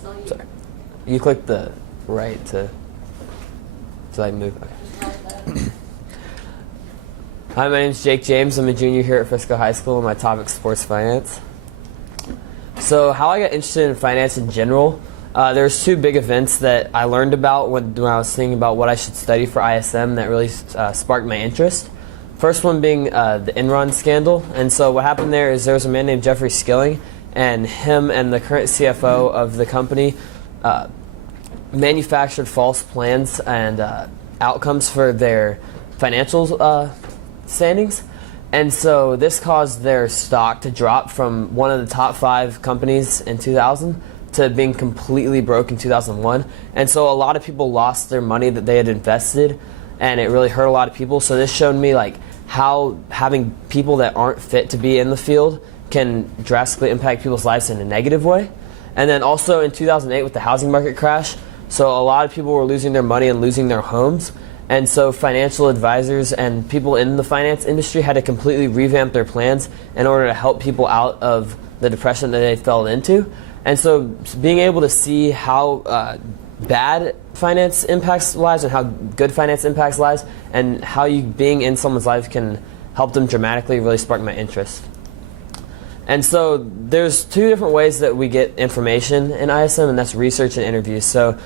Sorry. You click the right to like move. Okay. Hi, my name is Jake James. I'm a junior here at Frisco High School, and my topic is sports finance. So how I got interested in finance in general, there's two big events that I learned about when I was thinking about what I should study for ISM that really sparked my interest. First one being the Enron scandal. And so what happened there is there was a man named Jeffrey Skilling, and him and the current CFO of the company manufactured false plans and outcomes for their financial standings. And so this caused their stock to drop from one of the top 5 companies in 2000 to being completely broke in 2001. And so a lot of people lost their money that they had invested, and it really hurt a lot of people. So this showed me like how having people that aren't fit to be in the field can drastically impact people's lives in a negative way. And then also in 2008 with the housing market crash, so a lot of people were losing their money and losing their homes. And so financial advisors and people in the finance industry had to completely revamp their plans in order to help people out of the depression that they fell into. And so being able to see how bad finance impacts lives and how good finance impacts lives and how you being in someone's life can help them dramatically really sparked my interest. And so there's 2 different ways that we get information in ISM, and that's research and interviews. So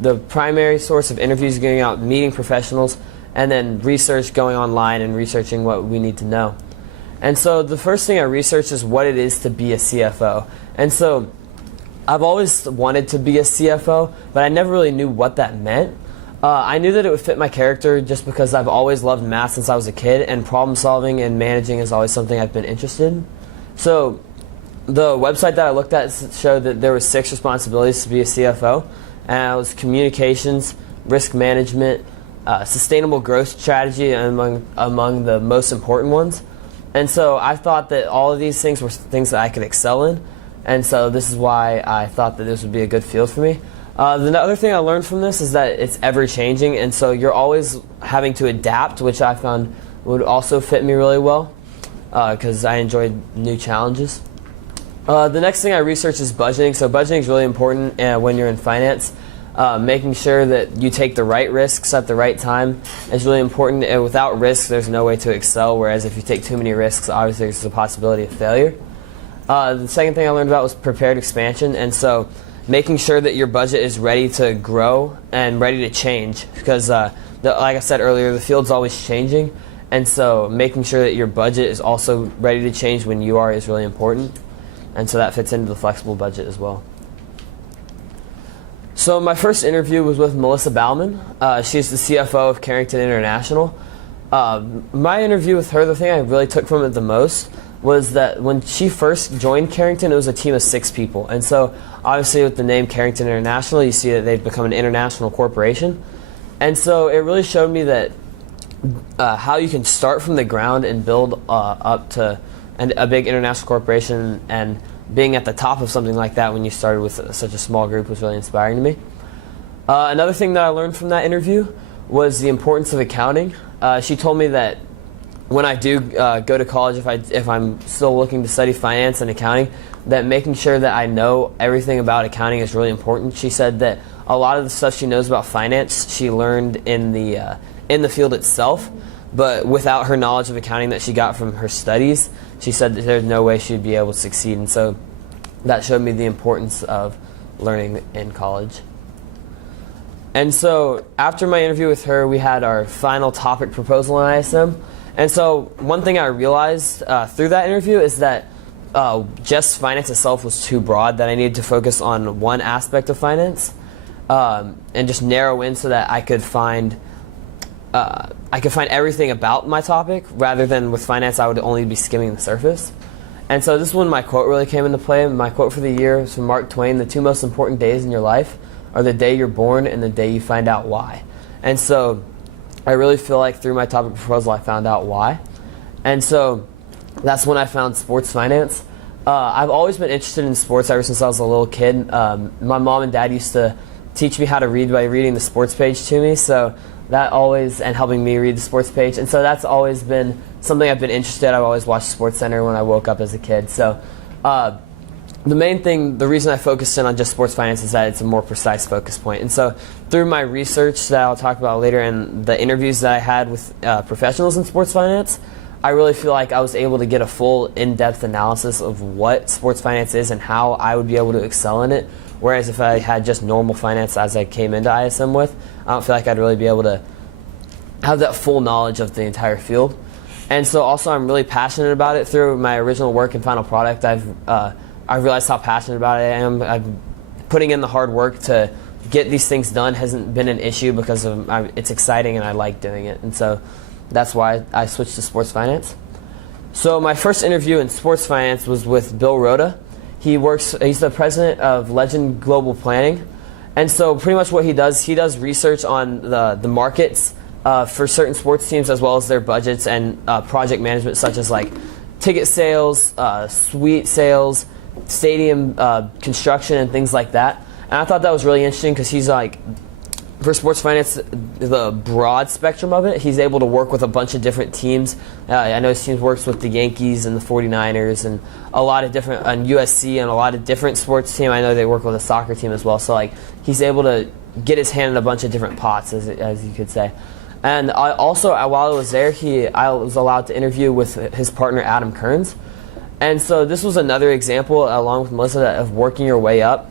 the primary source of interviews is going out meeting professionals, and then research going online and researching what we need to know. And so the first thing I researched is what it is to be a CFO. And so I've always wanted to be a CFO, but I never really knew what that meant. I knew that it would fit my character just because I've always loved math since I was a kid, and problem solving and managing is always something I've been interested in. So the website that I looked at showed that there were 6 responsibilities to be a CFO, and it was communications, risk management, sustainable growth strategy among the most important ones. And so I thought that all of these things were things that I could excel in, and so this is why I thought that this would be a good field for me. The other thing I learned from this is that it's ever-changing, and so you're always having to adapt, which I found would also fit me really well because I enjoyed new challenges. The next thing I researched is budgeting. So budgeting is really important when you're in finance. Making sure that you take the right risks at the right time is really important. And without risks, there's no way to excel, whereas if you take too many risks, obviously there's a possibility of failure. The second thing I learned about was prepared expansion, and so making sure that your budget is ready to grow and ready to change, because like I said earlier, the field's always changing, and so making sure that your budget is also ready to change when you are is really important, and so that fits into the flexible budget as well. So my first interview was with Melissa Bauman. She's the CFO of Carrington International. My interview with her, the thing I really took from it the most was that when she first joined Carrington, it was a team of 6 people. And so obviously with the name Carrington International, you see that they've become an international corporation. And so it really showed me that how you can start from the ground and build up to a big international corporation, and being at the top of something like that when you started with such a small group was really inspiring to me. Another thing that I learned from that interview was the importance of accounting. She told me that when I do go to college, if I'm still looking to study finance and accounting, that making sure that I know everything about accounting is really important. She said that a lot of the stuff she knows about finance she learned in the field itself, but without her knowledge of accounting that she got from her studies, she said that there's no way she'd be able to succeed. And so that showed me the importance of learning in college. And so after my interview with her, we had our final topic proposal in ISM. And so one thing I realized through that interview is that just finance itself was too broad, that I needed to focus on one aspect of finance and just narrow in so that I could find everything about my topic, rather than with finance I would only be skimming the surface. And so this is when my quote really came into play. My quote for the year is from Mark Twain: "The 2 most important days in your life are the day you're born and the day you find out why." And so I really feel like through my topic proposal I found out why. And so that's when I found sports finance. I've always been interested in sports ever since I was a little kid. My mom and dad used to teach me how to read by reading the sports page to me, so that always, and helping me read the sports page, and so that's always been something I've been interested in. I've always watched SportsCenter when I woke up as a kid. So the main thing, the reason I focused in on just sports finance is that it's a more precise focus point. And so through my research that I'll talk about later and the interviews that I had with professionals in sports finance, I really feel like I was able to get a full in-depth analysis of what sports finance is and how I would be able to excel in it. Whereas if I had just normal finance as I came into ISM with, I don't feel like I'd really be able to have that full knowledge of the entire field. And so also I'm really passionate about it. Through my original work and final product, I realized how passionate about it I am. I'm putting in the hard work to get these things done hasn't been an issue because it's exciting and I like doing it. And so that's why I switched to sports finance. So my first interview in sports finance was with Bill Rhoda. He's the president of Legend Global Planning. And so pretty much what he does research on the markets for certain sports teams as well as their budgets and project management such as like ticket sales, suite sales, stadium construction and things like that. And I thought that was really interesting because he's like, for sports finance, the broad spectrum of it, he's able to work with a bunch of different teams. I know his team works with the Yankees and the 49ers and a lot of different, and USC and a lot of different sports teams. I know they work with a soccer team as well. So like he's able to get his hand in a bunch of different pots, as you could say. And also, while I was there, I was allowed to interview with his partner, Adam Kearns. And so this was another example, along with Melissa, of working your way up.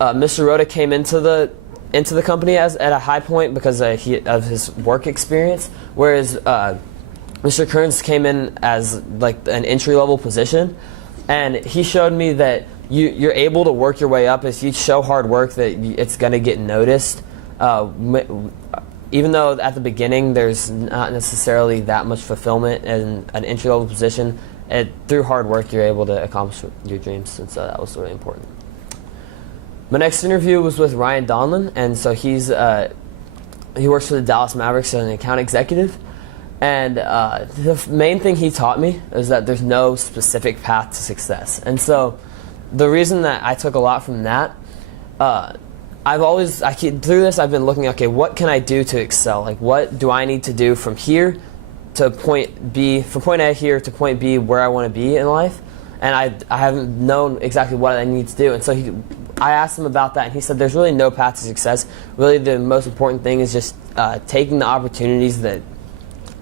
Mr. Rhoda came into the company at a high point because of his work experience, whereas Mr. Kearns came in as like an entry-level position. And he showed me that you're able to work your way up if you show hard work, that it's going to get noticed. Even though at the beginning there's not necessarily that much fulfillment in an entry-level position, through hard work you're able to accomplish your dreams, and so that was really important. My next interview was with Ryan Donlan, and so he works for the Dallas Mavericks as an account executive. And the main thing he taught me is that there's no specific path to success. And so the reason that I took a lot from that, through this I've been looking, okay, what can I do to excel? Like, what do I need to do from here to point B, from point A here to point B where I want to be in life? And I haven't known exactly what I need to do. And so I asked him about that, and he said there's really no path to success. Really the most important thing is just taking the opportunities that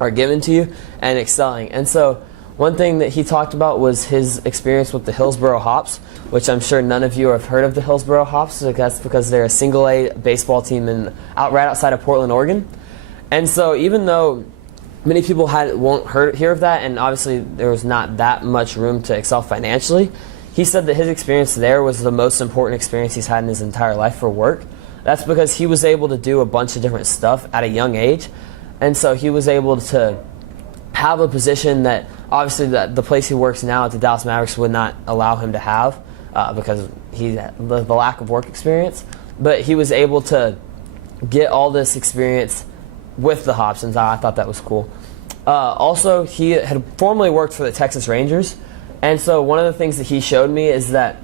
are given to you and excelling. And so one thing that he talked about was his experience with the Hillsboro Hops, which I'm sure none of you have heard of the Hillsboro Hops. That's because they're a single-A baseball team right outside of Portland, Oregon. And so even though many people won't hear of that, and obviously there was not that much room to excel financially, he said that his experience there was the most important experience he's had in his entire life for work. That's because he was able to do a bunch of different stuff at a young age. And so he was able to have a position that obviously the place he works now at the Dallas Mavericks would not allow him to have because the lack of work experience. But he was able to get all this experience with the Hops, and I thought that was cool. Also, he had formerly worked for the Texas Rangers, and so one of the things that he showed me is that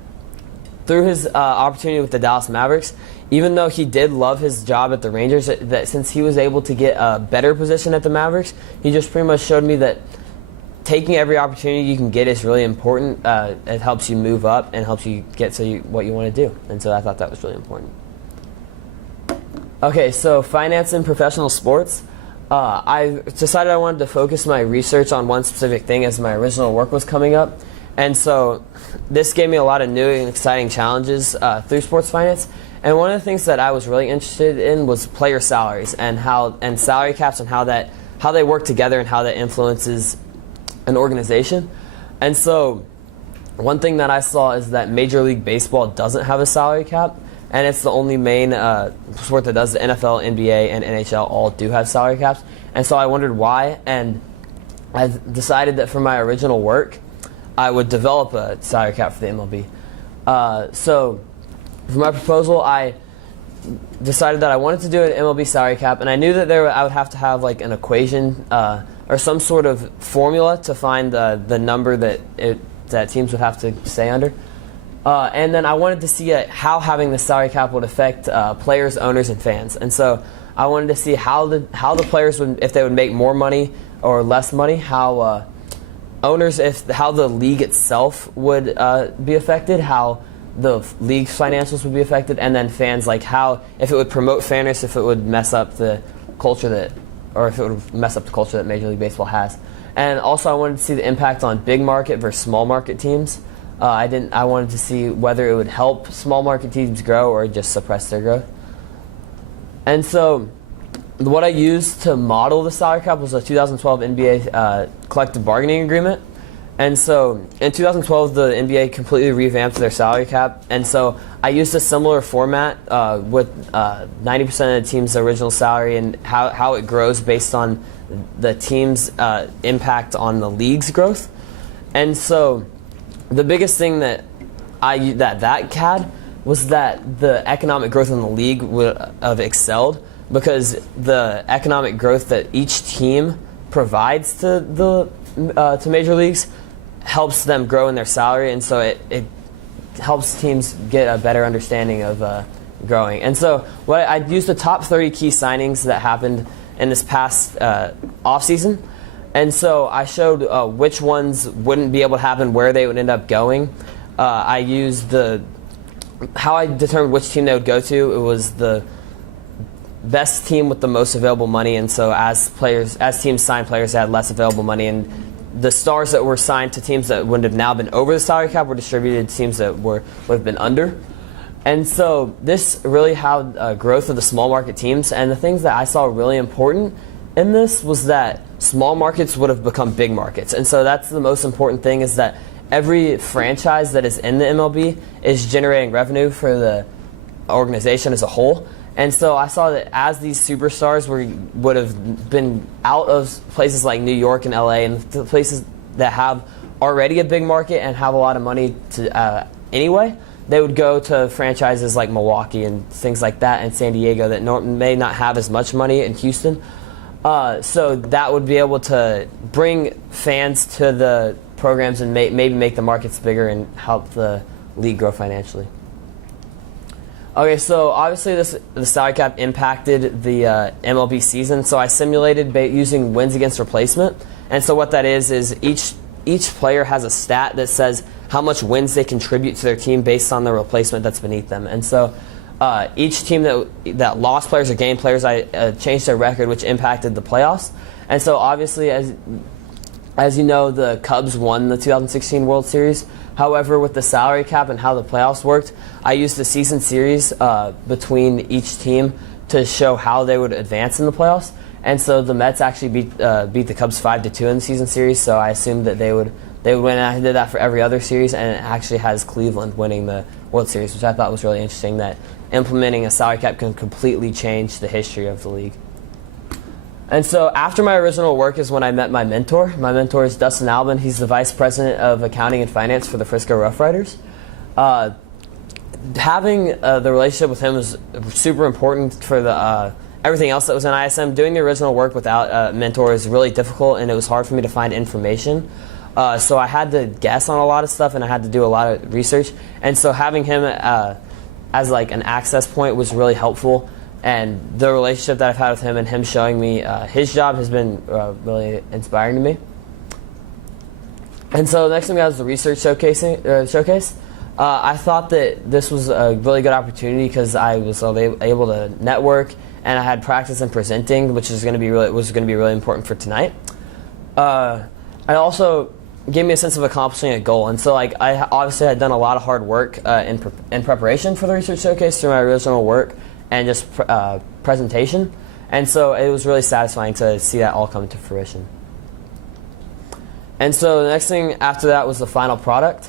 through his opportunity with the Dallas Mavericks, even though he did love his job at the Rangers, that since he was able to get a better position at the Mavericks, he just pretty much showed me that taking every opportunity you can get is really important. It helps you move up and helps you get what you want to do. And so I thought that was really important. Okay, so finance in professional sports. I decided I wanted to focus my research on one specific thing as my original work was coming up. And so this gave me a lot of new and exciting challenges through sports finance. And one of the things that I was really interested in was player salaries and salary caps and how they work together and how that influences an organization. And so one thing that I saw is that Major League Baseball doesn't have a salary cap, and it's the only main sport that does. The NFL, NBA, and NHL all do have salary caps. And so I wondered why, and I decided that for my original work, I would develop a salary cap for the MLB. So for my proposal, I decided that I wanted to do an MLB salary cap, and I knew that I would have to have like an equation or some sort of formula to find the number that teams would have to stay under. And then I wanted to see how having the salary cap would affect players, owners, and fans. And so I wanted to see how the players would, if they would make more money or less money, how owners, if how the league itself would be affected, how the league's financials would be affected, and then fans, like how if it would promote fairness, if it would mess up the culture that, or if it would mess up the culture that Major League Baseball has. And also I wanted to see the impact on big market versus small market teams. I wanted to see whether it would help small market teams grow or just suppress their growth. And so what I used to model the salary cap was a 2012 NBA collective bargaining agreement. And so in 2012, the NBA completely revamped their salary cap. And so I used a similar format with 90% of the team's original salary and how it grows based on the team's impact on the league's growth. And so the biggest thing that that had was that the economic growth in the league would have excelled, because the economic growth that each team provides to major leagues helps them grow in their salary, and so it helps teams get a better understanding of growing. And so I used the top 30 key signings that happened in this past offseason, and so I showed which ones wouldn't be able to happen, where they would end up going. I used how I determined which team they would go to. It was the best team with the most available money, and so as teams signed players that had less available money, and the stars that were signed to teams that would have now been over the salary cap were distributed to teams that would have been under. And so this really had growth of the small market teams, and the things that I saw really important in this was that small markets would have become big markets. And so that's the most important thing, is that every franchise that is in the MLB is generating revenue for the organization as a whole. And so I saw that as these superstars would have been out of places like New York and LA and the places that have already a big market and have a lot of money to anyway, they would go to franchises like Milwaukee and things like that, and San Diego that may not have as much money in Houston. So that would be able to bring fans to the programs and maybe make the markets bigger and help the league grow financially. Okay, so obviously the salary cap impacted the MLB season, so I simulated using wins against replacement. And so what that is each player has a stat that says how much wins they contribute to their team based on the replacement that's beneath them. And so each team that lost players or gained players, I changed their record, which impacted the playoffs. And so obviously, as you know, the Cubs won the 2016 World Series. However, with the salary cap and how the playoffs worked, I used the season series between each team to show how they would advance in the playoffs. And so the Mets actually beat the Cubs 5-2 in the season series. So I assumed that they would win. I did that for every other series, and it actually has Cleveland winning the World Series, which I thought was really interesting. That implementing a salary cap can completely change the history of the league. And so after my original work is when I met my mentor. My mentor is Dustin Albin. He's the vice president of accounting and finance for the Frisco Rough Riders. Having the relationship with him was super important for the everything else that was in ISM. Doing the original work without a mentor is really difficult, and it was hard for me to find information. So I had to guess on a lot of stuff, and I had to do a lot of research. And so having him as like an access point was really helpful. And the relationship that I've had with him and him showing me his job has been really inspiring to me. And so the next thing we have is the research showcase. I thought that this was a really good opportunity because I was able to network, and I had practice in presenting, which was going to be really important for tonight. It also gave me a sense of accomplishing a goal. And so I obviously had done a lot of hard work in preparation for the research showcase through my original work and just presentation. And so it was really satisfying to see that all come to fruition. And so the next thing after that was the final product.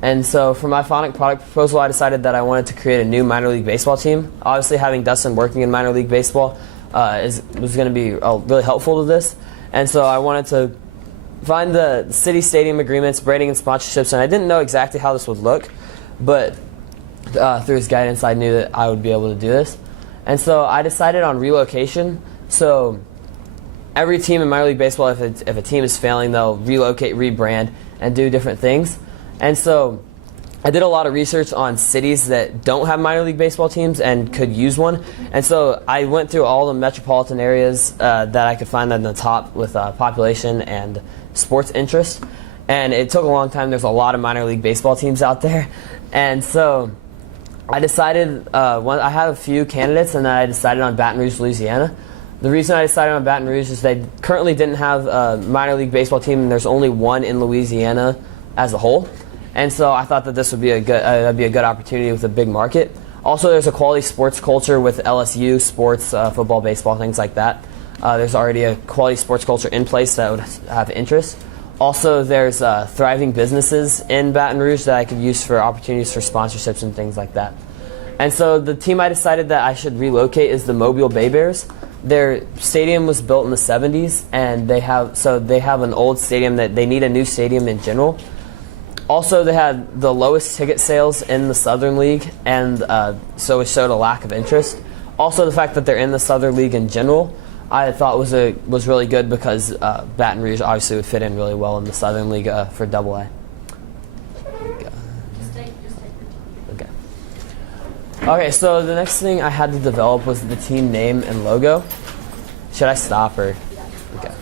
And so for my final product proposal, I decided that I wanted to create a new minor league baseball team. Obviously, having Dustin working in minor league baseball was going to be really helpful to this. And so I wanted to find the city stadium agreements, branding, and sponsorships. And I didn't know exactly how this would look, but through his guidance, I knew that I would be able to do this. And so I decided on relocation. So every team in minor league baseball, if a team is failing, they'll relocate, rebrand, and do different things. And so I did a lot of research on cities that don't have minor league baseball teams and could use one. And so I went through all the metropolitan areas that I could find in the top with population and sports interest. And it took a long time. There's a lot of minor league baseball teams out there. And so I decided, I had a few candidates, and then I decided on Baton Rouge, Louisiana. The reason I decided on Baton Rouge is they currently didn't have a minor league baseball team, and there's only one in Louisiana as a whole. And so I thought that this would be a good opportunity with a big market. Also, there's a quality sports culture with LSU, sports, football, baseball, things like that. There's already a quality sports culture in place that would have interest. Also, there's thriving businesses in Baton Rouge that I could use for opportunities for sponsorships and things like that. And so the team I decided that I should relocate is the Mobile Bay Bears. Their stadium was built in the 70s, and they have an old stadium that they need a new stadium in general. Also, they had the lowest ticket sales in the Southern League, and so it showed a lack of interest. Also, the fact that they're in the Southern League in general, I thought was really good because Baton Rouge obviously would fit in really well in the Southern League for AA. Okay. Okay, so the next thing I had to develop was the team name and logo. Should I stop or? Okay.